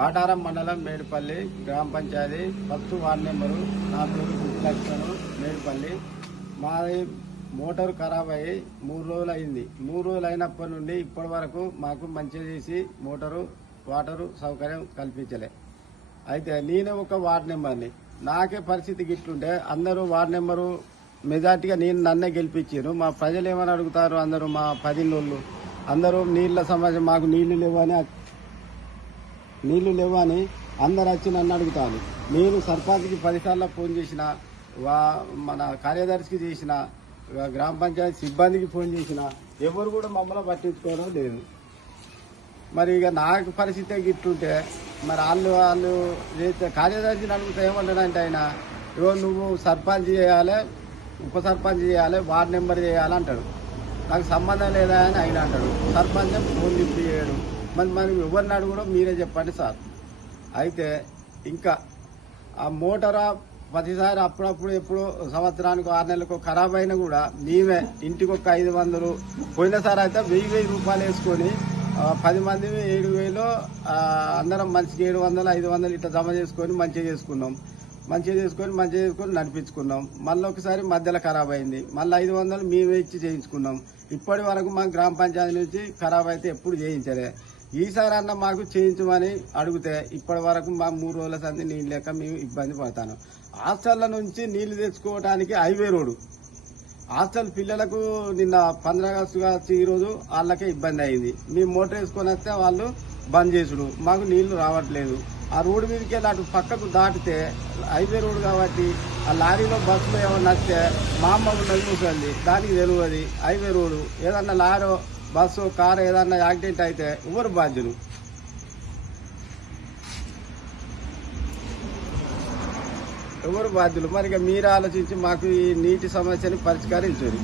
కాటారం మండలం మేడిపల్లి గ్రామ panchayat first ward number. నా పేరు లక్ష్మణ్ మేడిపల్లి. మాది మోటారు ఖరాబ్ అయ్యి 3 రోజులు అయింది. 3 రోజులు అయినప్పటి నుండి ఇప్పటి వరకు మాకు మంచిగా చేసి మోటారు వాటరు సౌకర్యం కల్పించలే. అయితే నేనే ఒక వార్డు నెంబర్ని. నాకే పరిస్థితి గిట్లుంటే అందరూ వార్డు నెంబరు మెజార్టీగా నన్నే గెలిపించారు. మా ప్రజలు ఏమని అడుగుతారు, అందరూ మా 10 ఇళ్ళు అందరూ నీళ్ల సమస్య, మాకు నీళ్లు లేవని అందరు వచ్చి నన్ను అడుగుతాను. నేను సర్పంచ్కి 10 సార్లు ఫోన్ చేసిన, మన కార్యదర్శికి చేసిన, గ్రామ పంచాయతీ సిబ్బందికి ఫోన్ చేసిన, ఎవరు కూడా మమ్మల్ని పట్టించుకోవడం లేదు. మరి ఇక నాకు పరిస్థితి గిట్టుంటే మరి వాళ్ళు కార్యదర్శిని అడుగుతా ఏమంటాడంటే ఆయన, ఇవో నువ్వు సర్పంచ్ చేయాలి, ఉప సర్పంచ్ చేయాలి, వార్డు నెంబర్ చేయాలి అంటాడు. నాకు సంబంధం లేదా అని ఆయన అంటాడు. సర్పంచ్ ఫోన్ లిఫ్ట్ చేయడు. మరి ఎవరిని అడుగుడో మీరే చెప్పండి సార్. అయితే ఇంకా ఆ మోటారా ప్రతిసారి అప్పుడప్పుడు ఎప్పుడు సంవత్సరానికి 6 నెలలకు ఖరాబ్ అయినా కూడా మేమే ఇంటికి ఒక 500, పోయినసారి అయితే 1000 రూపాయలు వేసుకొని 10 మంది 7,000, అందరం మనిషికి 700, 500 ఇట్లా జమ చేసుకొని మంచిగా చేసుకొని నడిపించుకున్నాం. మళ్ళీ ఒకసారి మధ్యలో ఖరాబ్ అయింది. మళ్ళీ 500 మేమే ఇచ్చి చేయించుకున్నాం. ఇప్పటి వరకు మా గ్రామ పంచాయతీ నుంచి ఖరాబ్ అయితే ఎప్పుడు చేయించలే. ఈసారి అన్న మాకు చేయించమని అడిగితే ఇప్పటి వరకు మా 3 రోజుల సంది నీళ్ళు లేక మేము ఇబ్బంది పడతాను. హాస్టళ్ల నుంచి నీళ్లు తెచ్చుకోవడానికి హైవే రోడ్డు. హాస్టల్ పిల్లలకు నిన్న 15 ఆగస్టుగా ఈరోజు వాళ్ళకే ఇబ్బంది అయింది. మేము మోటార్ వేసుకొని వస్తే వాళ్ళు బంద్ చేసుడు, మాకు నీళ్లు రావట్లేదు. ఆ రోడ్డు మీదకి వెళ్ళి అటు పక్కకు దాటితే హైవే రోడ్డు కాబట్టి ఆ లారీలో బస్సులో ఏమన్నా వస్తే మా అమ్మ ఉన్నది చూస్తుంది, దానికి తెలియదు. హైవే రోడ్డు ఏదన్నా లారో బస్సు కారు ఏదన్నా యాక్సిడెంట్ అయితే ఎవరు బాధ్యులు? మరి ఇక మీరు ఆలోచించి మాకు ఈ నీటి సమస్యని పరిష్కరించారు.